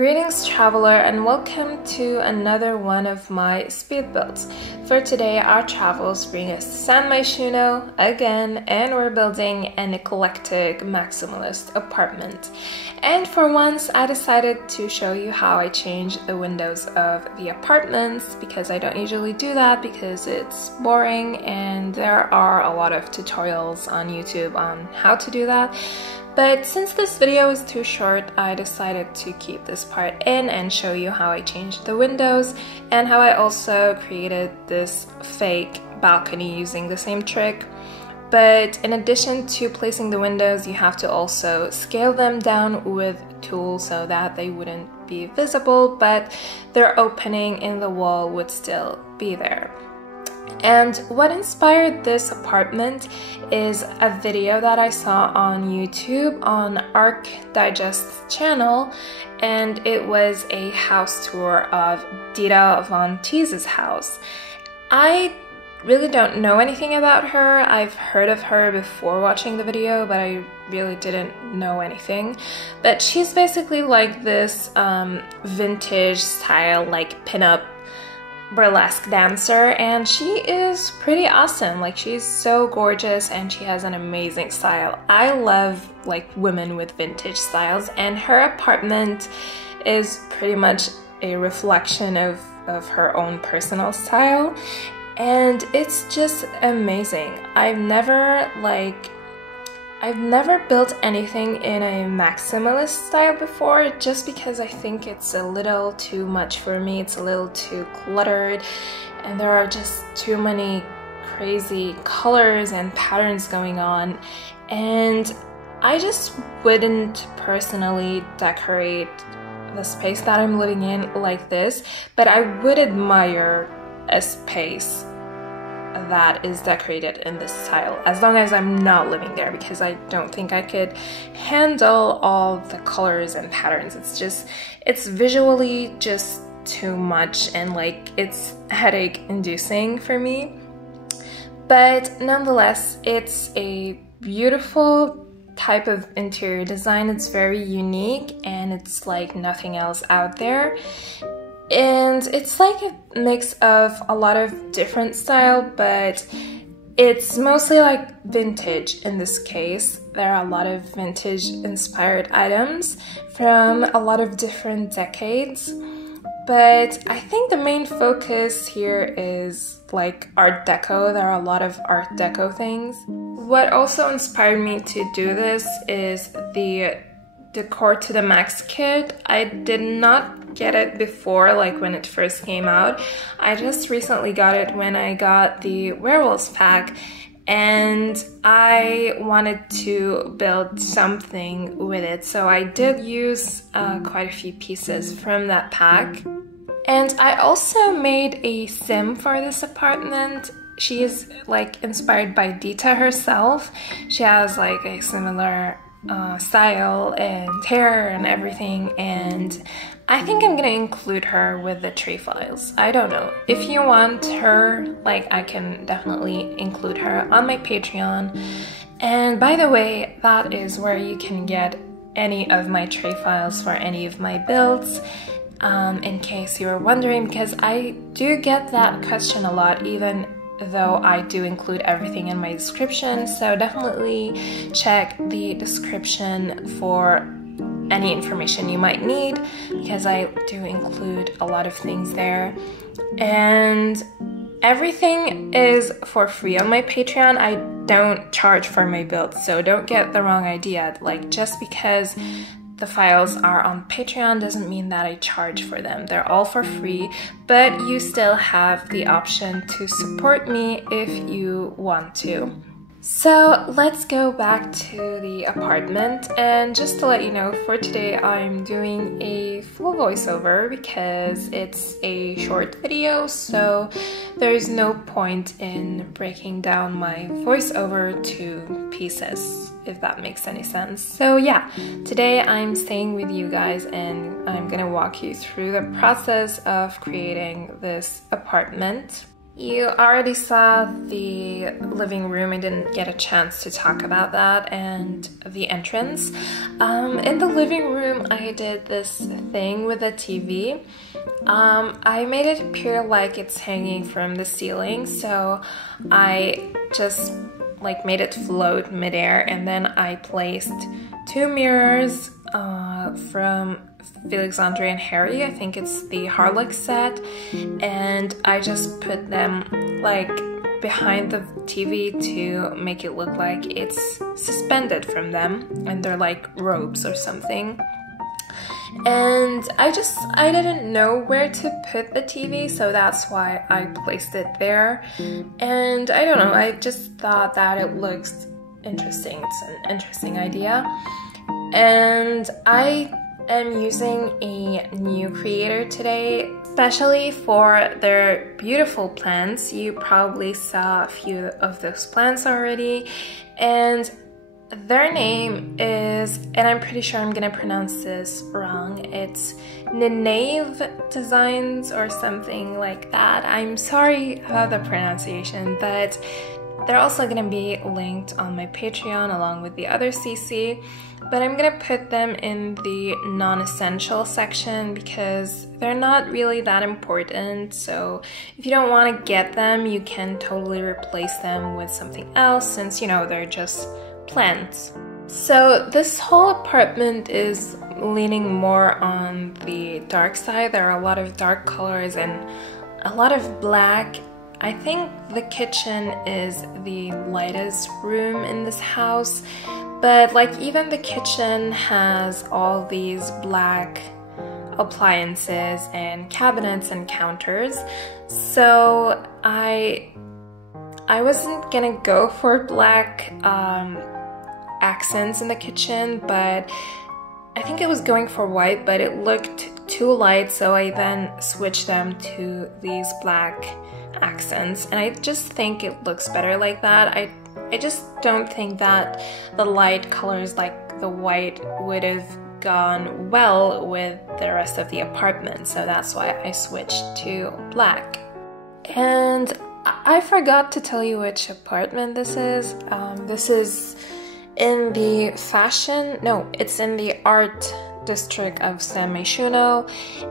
Greetings traveler, and welcome to another one of my speed builds. For today our travels bring us to San Myshuno again, and we're building an eclectic maximalist apartment. And for once I decided to show you how I change the windows of the apartments, because I don't usually do that because it's boring and there are a lot of tutorials on YouTube on how to do that. But since this video is too short, I decided to keep this part in and show you how I changed the windows and how I also created this fake balcony using the same trick. But in addition to placing the windows, you have to also scale them down with tools so that they wouldn't be visible, but their opening in the wall would still be there. And what inspired this apartment is a video that I saw on YouTube on Arc Digest's channel, and it was a house tour of Dita Von Teese's house. I really don't know anything about her. I've heard of her before watching the video, but I really didn't know anything. But she's basically like this vintage style, like pinup burlesque dancer, and she is pretty awesome. Like, she's so gorgeous and she has an amazing style. I love like women with vintage styles, and her apartment is pretty much a reflection of her own personal style, and it's just amazing. I've never built anything in a maximalist style before, just because I think it's a little too much for me. It's a little too cluttered and there are just too many crazy colors and patterns going on, and I just wouldn't personally decorate the space that I'm living in like this. But I would admire a space that is decorated in this style, as long as I'm not living there, because I don't think I could handle all the colors and patterns. It's visually just too much, and like it's headache inducing for me. But nonetheless, it's a beautiful type of interior design. It's very unique and it's like nothing else out there. And it's like a mix of a lot of different style, but it's mostly like vintage in this case. There are a lot of vintage inspired items from a lot of different decades. But I think the main focus here is like Art Deco. There are a lot of Art Deco things. What also inspired me to do this is the Decor to the Max kit. I did not get it before, like when it first came out. I just recently got it when I got the werewolves pack, and I wanted to build something with it, so I did use quite a few pieces from that pack. And I also made a sim for this apartment. She is like inspired by Dita herself. She has like a similar style and hair and everything, and I think I'm gonna include her with the tree files. I don't know. If you want her, like, I can definitely include her on my Patreon. And by the way, that is where you can get any of my tray files for any of my builds, in case you were wondering, because I do get that question a lot, even though I do include everything in my description. So definitely check the description for any information you might need, because I do include a lot of things there. And everything is for free on my Patreon. I don't charge for my builds, so don't get the wrong idea. Like, just because the files are on Patreon doesn't mean that I charge for them. They're all for free, but you still have the option to support me if you want to. So let's go back to the apartment, and just to let you know, for today I'm doing a full voiceover because it's a short video, so there's no point in breaking down my voiceover to pieces, if that makes any sense. So yeah, today I'm staying with you guys and I'm gonna walk you through the process of creating this apartment. You already saw the living room. I didn't get a chance to talk about that, and the entrance. In the living room, I did this thing with the TV. I made it appear like it's hanging from the ceiling, so I just like made it float midair, and then I placed two mirrors from Felix, Andre, and Harry. I think it's the Harlock set, and I just put them like behind the TV to make it look like it's suspended from them and they're like robes or something. And I didn't know where to put the TV, so that's why I placed it there. And I don't know, I just thought that it looks interesting. It's an interesting idea. And I am using a new creator today, especially for their beautiful plants. You probably saw a few of those plants already, and their name is, and I'm pretty sure I'm gonna pronounce this wrong, it's Ninave Designs or something like that. I'm sorry about the pronunciation, but they're also gonna be linked on my Patreon along with the other CC. But I'm gonna put them in the non-essential section because they're not really that important. So if you don't want to get them, you can totally replace them with something else, since, you know, they're just plants. So this whole apartment is leaning more on the dark side. There are a lot of dark colors and a lot of black. I think the kitchen is the lightest room in this house. But like even the kitchen has all these black appliances and cabinets and counters. So I wasn't gonna go for black accents in the kitchen, but I think I was going for white, but it looked too light, so I then switched them to these black accents, and I just think it looks better like that. I just don't think that the light colors like the white would have gone well with the rest of the apartment, so that's why I switched to black. And I forgot to tell you which apartment this is. This is in the it's in the art district of San Myshuno,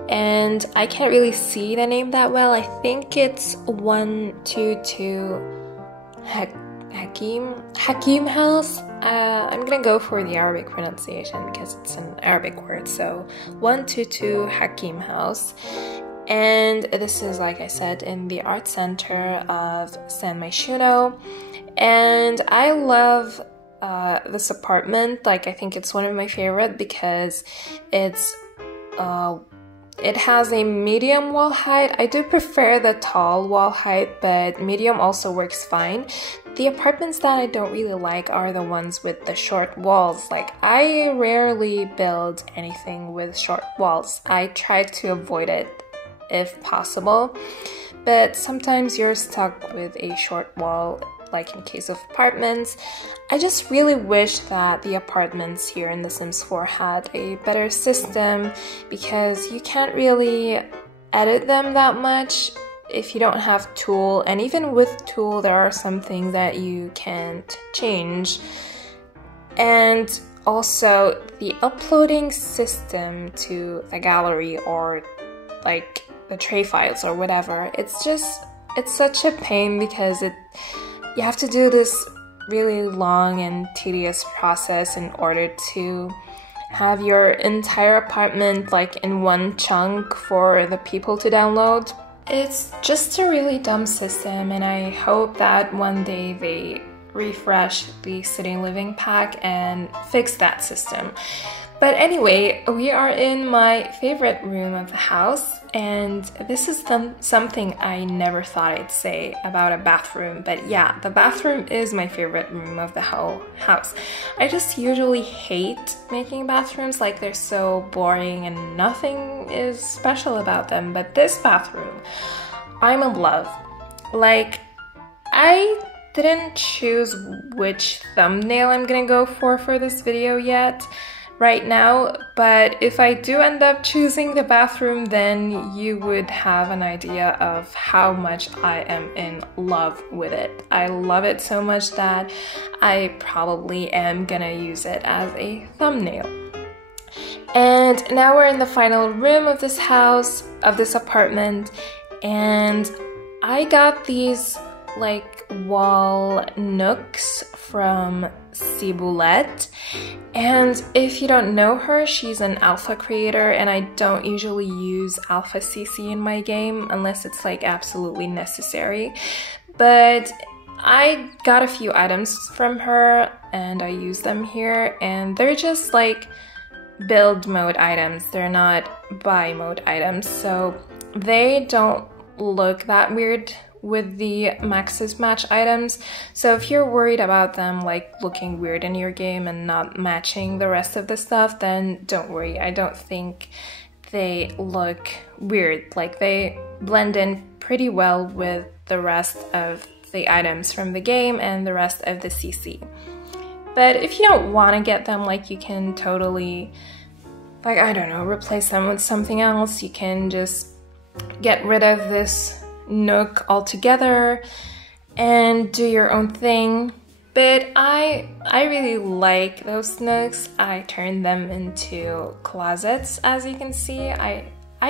and I can't really see the name that well. I think it's 122 Hakim house. I'm gonna go for the Arabic pronunciation because it's an Arabic word. So 122 Hakim house, and this is, like I said, in the art center of San Myshuno. And I love this apartment. Like, I think it's one of my favorite because it's it has a medium wall height. I do prefer the tall wall height, but medium also works fine. The apartments that I don't really like are the ones with the short walls. Like, I rarely build anything with short walls. I try to avoid it if possible, but sometimes you're stuck with a short wall, like in case of apartments. I just really wish that the apartments here in The Sims 4 had a better system, because you can't really edit them that much if you don't have Tool, and even with Tool there are some things that you can't change. And also the uploading system to the gallery or like the tray files or whatever, it's such a pain because you have to do this really long and tedious process in order to have your entire apartment like in one chunk for the people to download. It's just a really dumb system, and I hope that one day they refresh the Sitting Living pack and fix that system. But anyway, we are in my favorite room of the house, and this is something I never thought I'd say about a bathroom, but yeah, the bathroom is my favorite room of the whole house. I just usually hate making bathrooms, like they're so boring and nothing is special about them, but this bathroom, I'm in love. Like, I didn't choose which thumbnail I'm gonna go for this video yet, right now, but if I do end up choosing the bathroom, then you would have an idea of how much I am in love with it. I love it so much that I probably am gonna use it as a thumbnail. And now we're in the final room of this house, of this apartment, and I got these like wall nooks from Ciboulette, and if you don't know her, she's an alpha creator, and I don't usually use alpha CC in my game unless it's like absolutely necessary, but I got a few items from her and I use them here, and they're just like build mode items, they're not buy mode items, so they don't look that weird with the Max's Match items. So if you're worried about them like looking weird in your game and not matching the rest of the stuff, then don't worry. I don't think they look weird. Like they blend in pretty well with the rest of the items from the game and the rest of the CC. But if you don't want to get them, like you can totally, like, I don't know, replace them with something else. You can just get rid of this nook altogether and do your own thing. But I really like those nooks. I turned them into closets, as you can see. I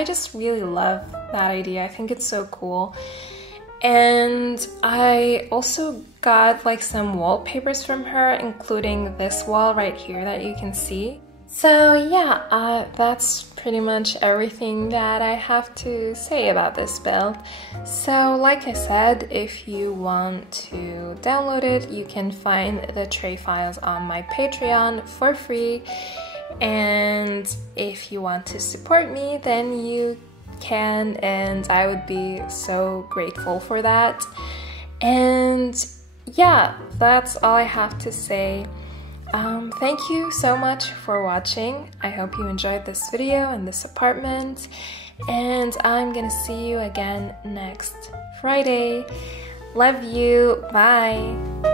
just really love that idea. I think it's so cool. And I also got like some wallpapers from her, including this wall right here that you can see. So yeah, that's pretty much everything that I have to say about this build. So like I said, if you want to download it, you can find the tray files on my Patreon for free. And if you want to support me, then you can, and I would be so grateful for that. And yeah, that's all I have to say. Thank you so much for watching. I hope you enjoyed this video and this apartment, and I'm gonna see you again next Friday. Love you, bye!